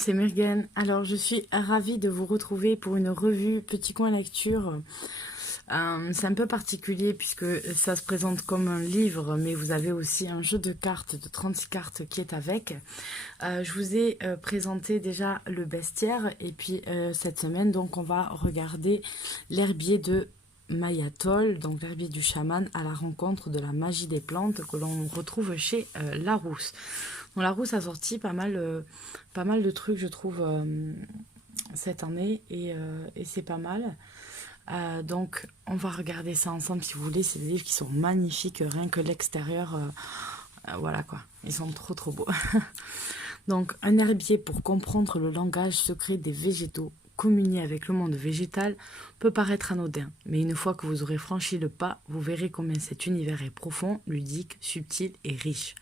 c'est Murgen. Alors, je suis ravie de vous retrouver pour une revue Petit Coin Lecture. C'est un peu particulier puisque ça se présente comme un livre, mais vous avez aussi un jeu de cartes de 36 cartes qui est avec. Je vous ai présenté déjà le bestiaire et puis cette semaine, donc on va regarder l'herbier de Mayatol, donc l'herbier du chaman à la rencontre de la magie des plantes que l'on retrouve chez Larousse. Bon, Larousse a sorti pas mal de trucs, je trouve, cette année et c'est pas mal. Donc, on va regarder ça ensemble si vous voulez. C'est des livres qui sont magnifiques, rien que l'extérieur. Voilà quoi, ils sont trop trop beaux. Donc, un herbier pour comprendre le langage secret des végétaux, communier avec le monde végétal, peut paraître anodin. Mais une fois que vous aurez franchi le pas, vous verrez combien cet univers est profond, ludique, subtil et riche.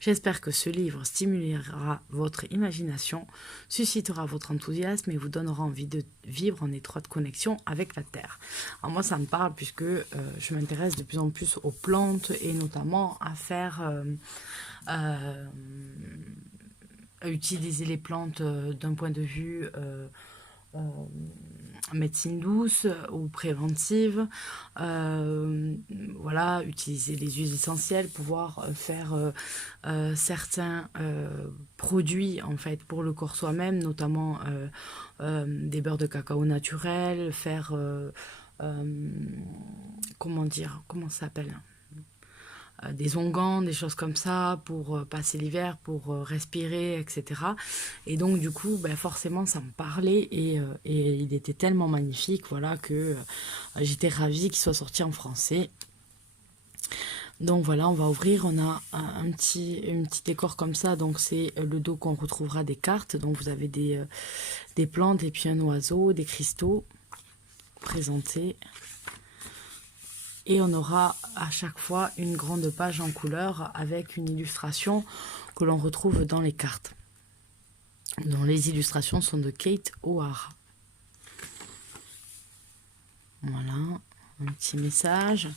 J'espère que ce livre stimulera votre imagination, suscitera votre enthousiasme et vous donnera envie de vivre en étroite connexion avec la Terre. Alors moi, ça me parle puisque je m'intéresse de plus en plus aux plantes et notamment à faire... à utiliser les plantes d'un point de vue médecine douce ou préventive, voilà, utiliser les huiles essentielles, pouvoir faire certains produits en fait pour le corps soi-même, notamment des beurres de cacao naturels, faire comment dire, comment ça s'appelle, des onguents, des choses comme ça pour passer l'hiver, pour respirer, etc. Et donc du coup, ben, forcément, ça me parlait et il était tellement magnifique, voilà, que j'étais ravie qu'il soit sorti en français. Donc voilà, on va ouvrir, on a un petit décor comme ça, donc c'est le dos qu'on retrouvera des cartes, donc vous avez des plantes et puis un oiseau, des cristaux présentés. Et on aura à chaque fois une grande page en couleur avec une illustration que l'on retrouve dans les cartes. Donc les illustrations sont de Kate O'Hara. Voilà, un petit message.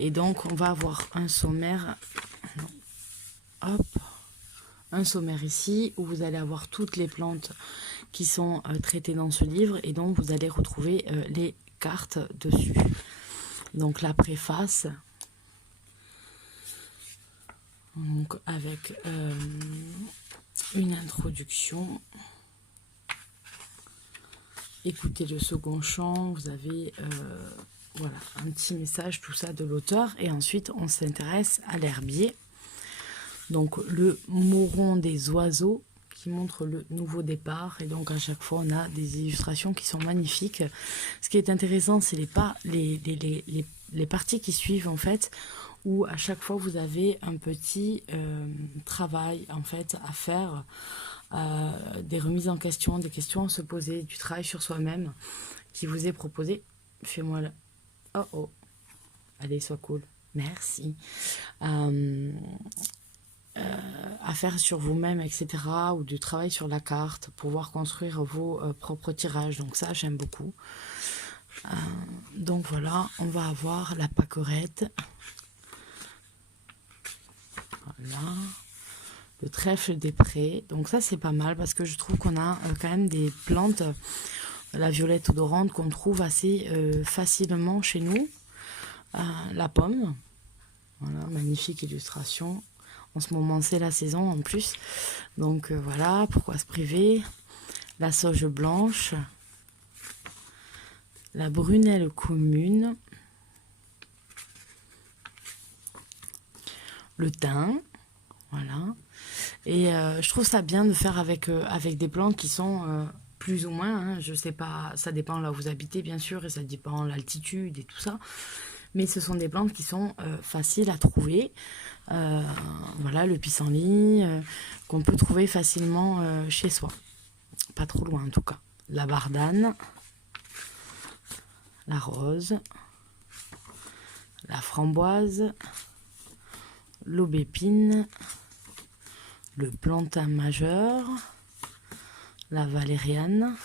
Et donc on va avoir un sommaire. Hop, un sommaire ici où vous allez avoir toutes les plantes qui sont traitées dans ce livre et donc vous allez retrouver les cartes dessus. Donc la préface, donc avec une introduction. Écoutez le second chant, vous avez voilà, un petit message, tout ça de l'auteur. Et ensuite, on s'intéresse à l'herbier. Donc le mouron des oiseaux qui montre le nouveau départ. Et donc à chaque fois, on a des illustrations qui sont magnifiques. Ce qui est intéressant, c'est les parties qui suivent en fait, où à chaque fois, vous avez un petit travail en fait à faire. Des remises en question, des questions à se poser, du travail sur soi-même qui vous est proposé. Fais-moi le... Oh oh. Allez, sois cool. Merci. À faire sur vous-même, etc. Ou du travail sur la carte, pouvoir construire vos propres tirages. Donc ça, j'aime beaucoup. Donc voilà, on va avoir la pâquerette. Voilà. Le trèfle des prés. Donc ça, c'est pas mal parce que je trouve qu'on a quand même des plantes, la violette odorante qu'on trouve assez facilement chez nous. La pomme. Voilà, magnifique illustration. En ce moment, c'est la saison en plus. Donc voilà, pourquoi se priver. La sauge blanche. La brunelle commune. Le thym. Voilà. Et je trouve ça bien de faire avec des plantes qui sont plus ou moins, hein, je sais pas, ça dépend là où vous habitez bien sûr, et ça dépend de l'altitude et tout ça. Mais ce sont des plantes qui sont faciles à trouver. Voilà, le pissenlit, qu'on peut trouver facilement chez soi. Pas trop loin en tout cas. La bardane, la rose, la framboise, l'aubépine, le plantain majeur, la valériane,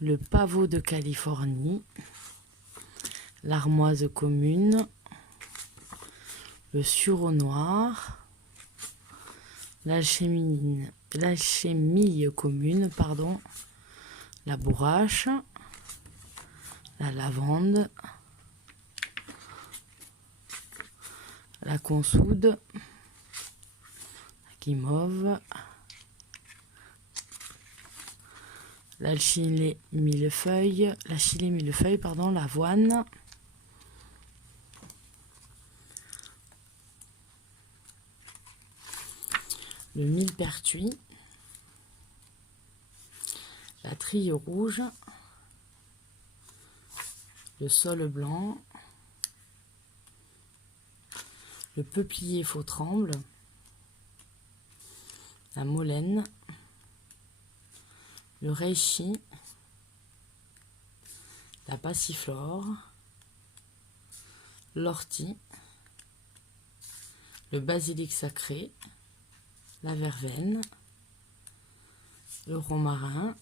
le pavot de Californie, l'armoise commune, le sureau noir, l'alchémine l'alchimie commune, pardon, la bourrache, la lavande, la consoude, la guimauve, l'alchimie millefeuille, pardon, l'avoine, le millepertuis, la trille rouge, le saule blanc, le peuplier faux tremble, la molène, le reishi, la passiflore, l'ortie, le basilic sacré, la verveine, le romarin.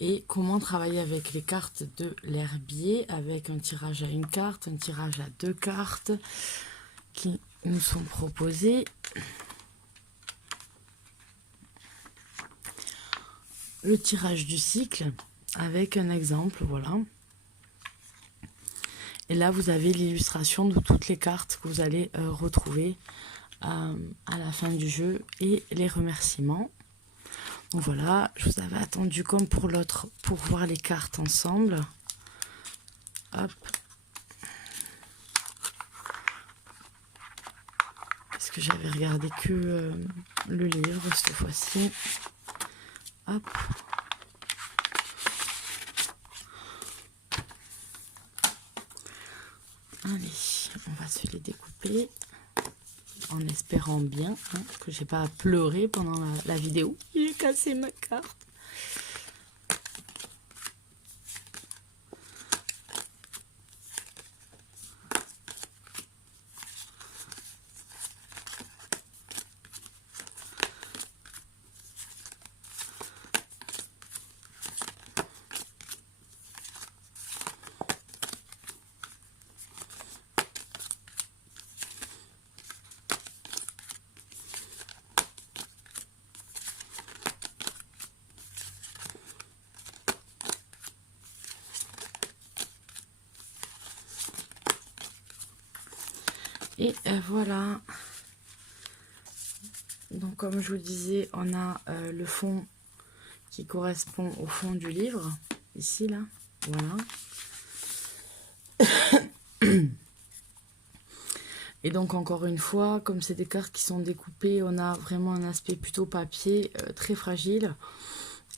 Et comment travailler avec les cartes de l'herbier, avec un tirage à une carte, un tirage à 2 cartes qui nous sont proposées. Le tirage du cycle avec un exemple, voilà. Et là, vous avez l'illustration de toutes les cartes que vous allez retrouver à la fin du jeu et les remerciements. Donc voilà, je vous avais attendu comme pour l'autre pour voir les cartes ensemble. Hop. Parce que j'avais regardé que le livre cette fois-ci. Hop. Allez, on va se les découper. En espérant bien que j'ai pas à pleurer pendant la vidéo. J'ai cassé ma carte. Et voilà. Donc comme je vous disais, on a le fond qui correspond au fond du livre. Ici, là. Voilà. Et donc encore une fois, comme c'est des cartes qui sont découpées, on a vraiment un aspect plutôt papier, très fragile.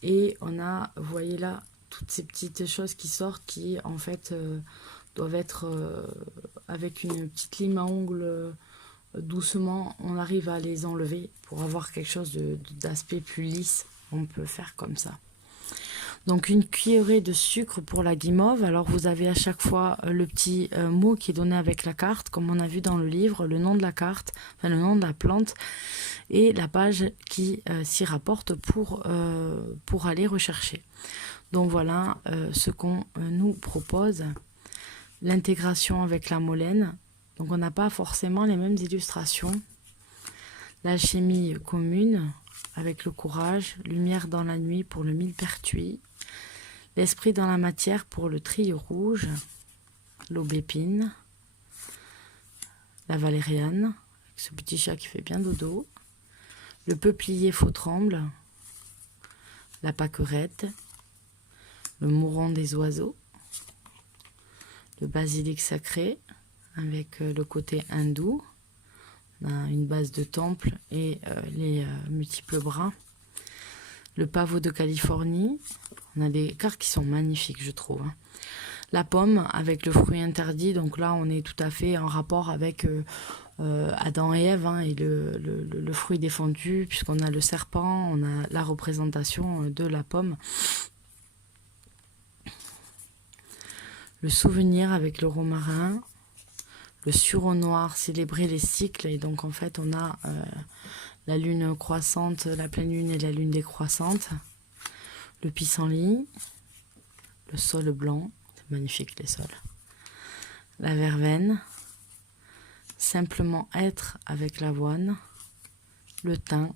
Et on a, vous voyez là, toutes ces petites choses qui sortent qui en fait doivent être avec une petite lime à ongles doucement, on arrive à les enlever pour avoir quelque chose d'aspect plus lisse. On peut faire comme ça. Donc une cuillerée de sucre pour la guimauve. Alors vous avez à chaque fois le petit mot qui est donné avec la carte, comme on a vu dans le livre, le nom de la carte, enfin le nom de la plante et la page qui s'y rapporte pour aller rechercher. Donc voilà ce qu'on nous propose. L'intégration avec la molène. Donc on n'a pas forcément les mêmes illustrations. L'alchimie commune avec le courage. Lumière dans la nuit pour le millepertuis. L'esprit dans la matière pour le trille rouge. L'aubépine. La valériane. Avec ce petit chat qui fait bien dodo. Le peuplier faux tremble. La pâquerette. Le mouron des oiseaux. Le basilic sacré avec le côté hindou. On a une base de temple et les multiples bras. Le pavot de Californie. On a des cartes qui sont magnifiques, je trouve. La pomme avec le fruit interdit. Donc là, on est tout à fait en rapport avec Adam et Ève et le fruit défendu, puisqu'on a le serpent, on a la représentation de la pomme. Le souvenir avec le romarin, le sureau noir, célébrer les cycles. Et donc en fait on a la lune croissante, la pleine lune et la lune décroissante. Le pissenlit, le saule blanc, c'est magnifique les saules. La verveine, simplement être avec l'avoine, le thym,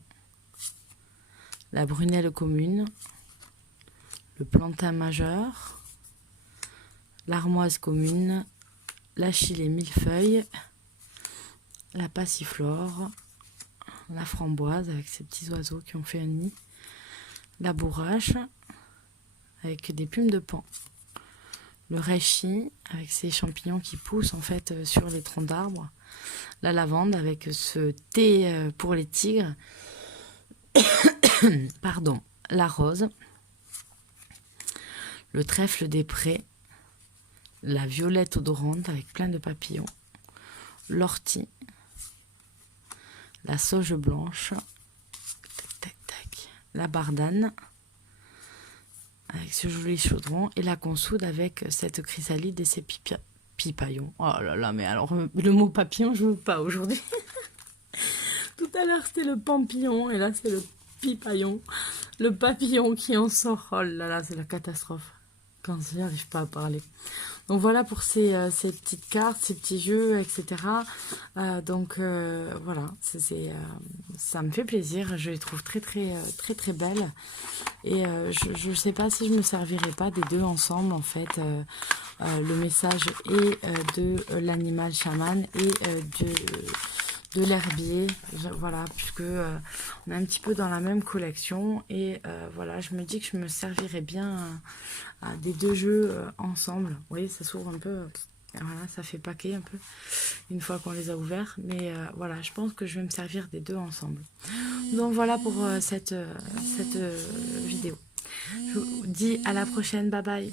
la brunelle commune, le plantain majeur, l'armoise commune, l'achillée millefeuille, la passiflore, la framboise avec ces petits oiseaux qui ont fait un nid, la bourrache avec des plumes de paon, le reishi avec ces champignons qui poussent en fait sur les troncs d'arbres, la lavande avec ce thé pour les tigres, pardon, la rose, le trèfle des prés, la violette odorante avec plein de papillons, l'ortie, la sauge blanche, tac, tac, tac, la bardane, avec ce joli chaudron, et la consoude avec cette chrysalide et ses pipaillons. Oh là là, mais alors le mot papillon, je veux pas aujourd'hui. Tout à l'heure c'était le pampillon, et là c'est le pipaillon. Le papillon qui en sort. Oh là là, c'est la catastrophe. Quand j'y arrive pas à parler. Donc voilà pour ces petites cartes, ces petits jeux, etc. Voilà, ça me fait plaisir. Je les trouve très belles. Et je ne sais pas si je me servirai pas des deux ensemble en fait. Le message et de l'animal chaman et de l'herbier, voilà, puisque on est un petit peu dans la même collection, et voilà, je me dis que je me servirais bien des deux jeux ensemble. Vous voyez, ça s'ouvre un peu, voilà, ça fait paquet un peu une fois qu'on les a ouverts, mais voilà, je pense que je vais me servir des deux ensemble. Donc voilà pour cette vidéo. Je vous dis à la prochaine, bye bye.